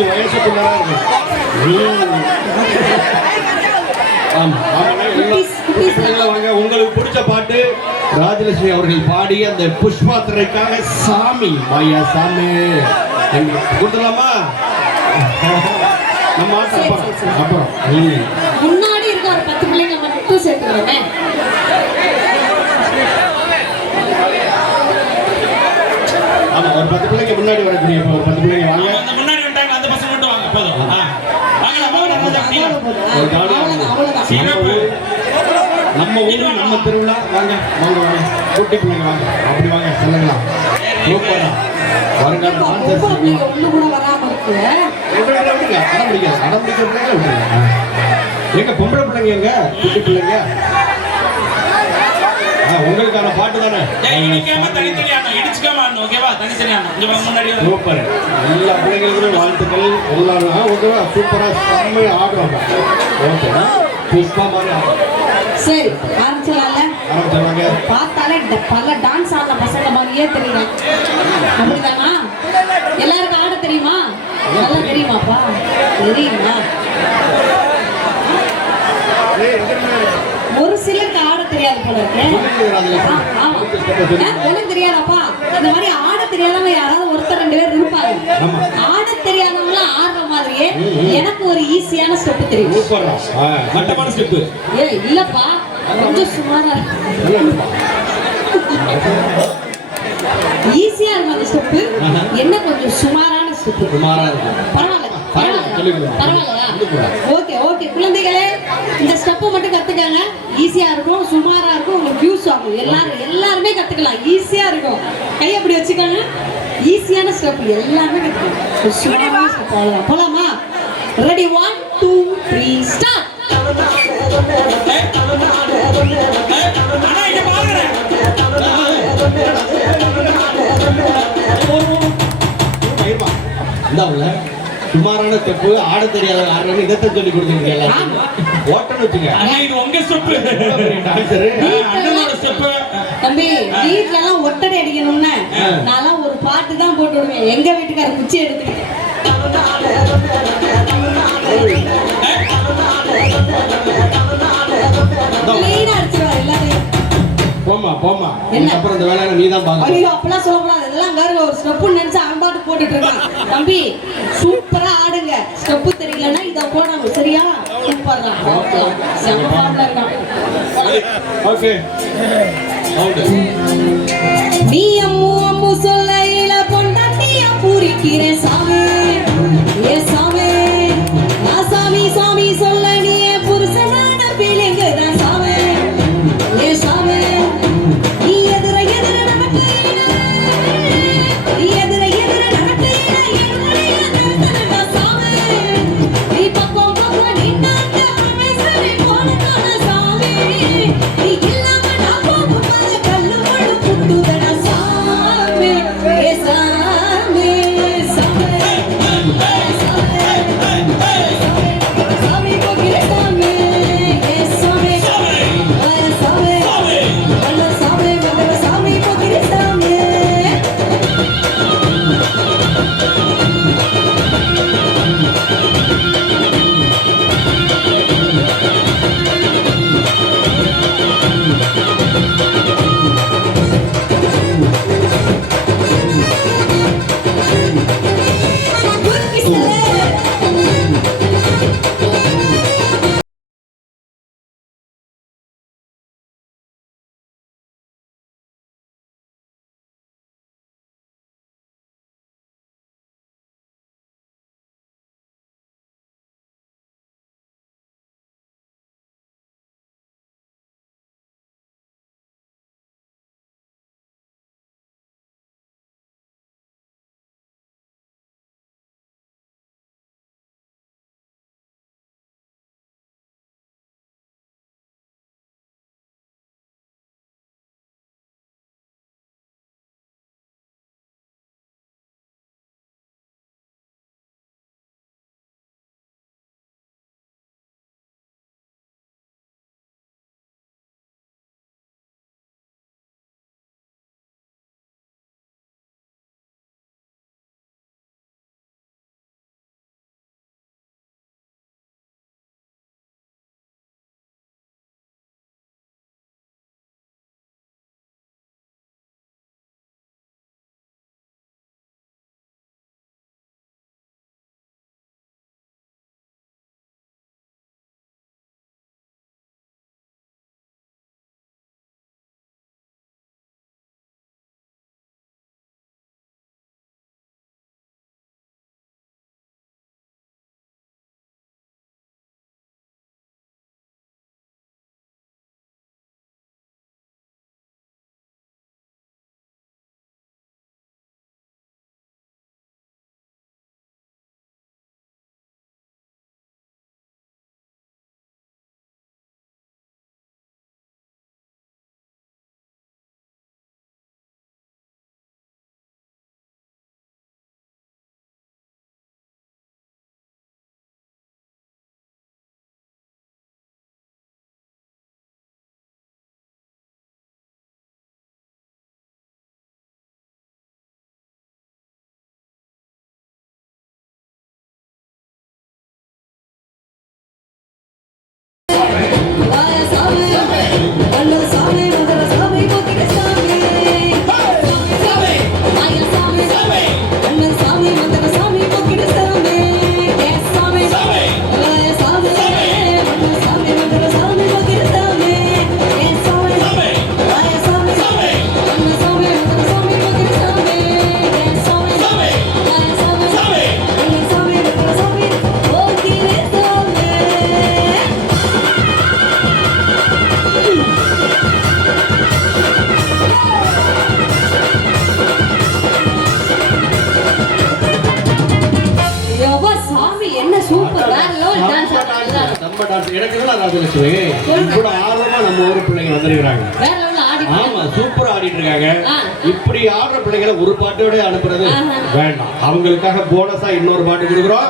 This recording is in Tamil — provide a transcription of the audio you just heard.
25 வயசுக்குள்ளதான் இருக்கு. வாங்க, உங்களுக்கு பிடிச்ச பாட்டு ராஜலட்சுமி அவர்கள் பாடி அந்த புஷ்பா திரைக்காக சாமி மாயா சாமி கொடுத்துடலாமா? நம்ம அப்புறம் முன்னாடி இருக்க ஒரு 10 பிள்ளைங்க மட்டும் சேர்த்துக்கிறோமே. ஆமா, ஒரு 10 பிள்ளைங்க முன்னாடி வரக்கூடிய ஒரு 10 பிள்ளைங்க வாங்க. முன்னாடி வந்துட்டாங்க, அந்த பசங்க மட்டும் வாங்க. போதும். நம்ம ஊரு நம்ம திருவிழா. வாங்க வாங்க வாங்க, குட்டி பிள்ளைங்க வாங்க, அப்படி வாங்க சொல்லுங்களா. சூப்பரா வருங்கால எங்க பொம்பளை பிள்ளைங்க, எங்க குட்டி பிள்ளைங்க, உங்களுக்கான பாட்டு தானே. சூப்பர், எல்லா பிள்ளைங்களுக்கும் வாழ்த்துக்கள். எல்லாரும் ஓகேவா? சூப்பரா செம்மையா ஆடுவாங்க. ஓகேவா? புஷ்பா மாதிரி ஆடும். சரி, ஆரம்பிச்சலாம்ல. ஆரம்பிச்சாங்க. பார்த்தாலே பல டான்ஸ் ஆடுற பசங்க மாதிரியே தெரியல. அப்படிதானா? எல்லாருக்கும் ஆட தெரியுமா? நல்லா தெரியுமாப்பா? தெரியுமா? ஒரு சிலருக்கு ஆட தெரியாது போல இருக்கு. எனக்கு தெரியாதப்பா. இந்த மாதிரி ஆட தெரியாதவங்க யாராவது ஒருத்தர் 2 பேர் இருப்பாங்க. ஆட தெரியாதவங்க ஆடுற மாதிரியே எனக்கு ஒரு ஈஸியான ஸ்டெப் தெரியும். மட்டமான ஸ்டெப். இல்லப்பா, கொஞ்சம் சுமாரா ஈஸியா இருக்கும் அந்த ஸ்டெப். என்ன கொஞ்சம் சுமாரான ஸ்டெப். பரவாயில்ல, பரவாயில்லையா? ஓகே ஓகே குழந்தைகளே, இந்த ஸ்டெப்பை மட்டும் கத்துக்கங்க. ஈஸியா இருக்கும், சுமாரா இருக்கும், உங்களுக்கு வியூஸ் ஆகும். எல்லாருமே கத்துக்கலாம். ஈஸியா இருக்கும். கை அப்படி வச்சுக்கோங்க. ஈஸியான ஸ்டெப் எல்லாருமே கத்துக்கலாம். சுமாரான ஸ்டெப். அவ்வளவுதான். போலாமா? ரெடி? 1 2 3 ஸ்டார்ட். சுமாரான ஸ்டெப், ஆட தெரியாத ஆடுறவங்க இதை சொல்லி கொடுத்துருக்கீங்க. எல்லாரும் ஓட்டன்னு வச்சுங்க. இது உங்க ஸ்டெப். தம்பி, வீட்டுல எல்லாம் ஒட்டடை அடிக்கணும்னு நான் ஒரு பாட்டு தான் போட்டு விடுவேன். எங்க வீட்டுக்கார குச்சி எடுத்துக்கிட்டு அடிச்சிருவாரு எல்லாரையும். போமா போமா, அப்புறம் இந்த வேலையில நீ தான் பாக்க. ஐயோ, அப்பெல்லாம் சொல்லக்கூடாது. இதெல்லாம் வேற ஒரு ஸ்டெப் நினைச்சு அம்பாட்டு போட்டுட்டு இருக்கான். தம்பி, சூப்பரா ஆடுங்க. ஸ்டெப் தெரியலன்னா இத போடணும். சரியா? சூப்பரா செம ஃபார்ம்ல இருக்கான். ஓகே. நீ அம்மு சொல்லையில பொண்டாட்டிய பூரிக்கிற சாமி. ஏ சாமி, நான் சாமி சாமி சொல்ல நீ புருஷனான பிள்ளைங்க தான் சாமி. ஏ சாமி, நீ எதிர நடக்கையில சாமி. நீ பக்கம் பக்கம் நின்னாங்க சரி போனதான சாமி. நீ இல்லாம நான் போகும்போது கல்லு முழு புட்டுதன சாமி. ஏ சாமி சாமி. நம்ம டான்ஸ் எனக்கு ராஜலட்சுமி கூட ஆர்வமா நம்ம ஊர் பிள்ளைங்க வந்திருக்கிறாங்க. வேற லெவல்ல ஆடி ஆமா சூப்பரா ஆடிட்டு இருக்காங்க. ஆ. இப்படி ஆடுற பிள்ளைங்களை ஒரு பாட்டோட அனுப்புறது ஆஹா. வேண்டாம். அவங்களுக்காக போனஸா இன்னொரு பாட்டு கொடுக்குறோம்.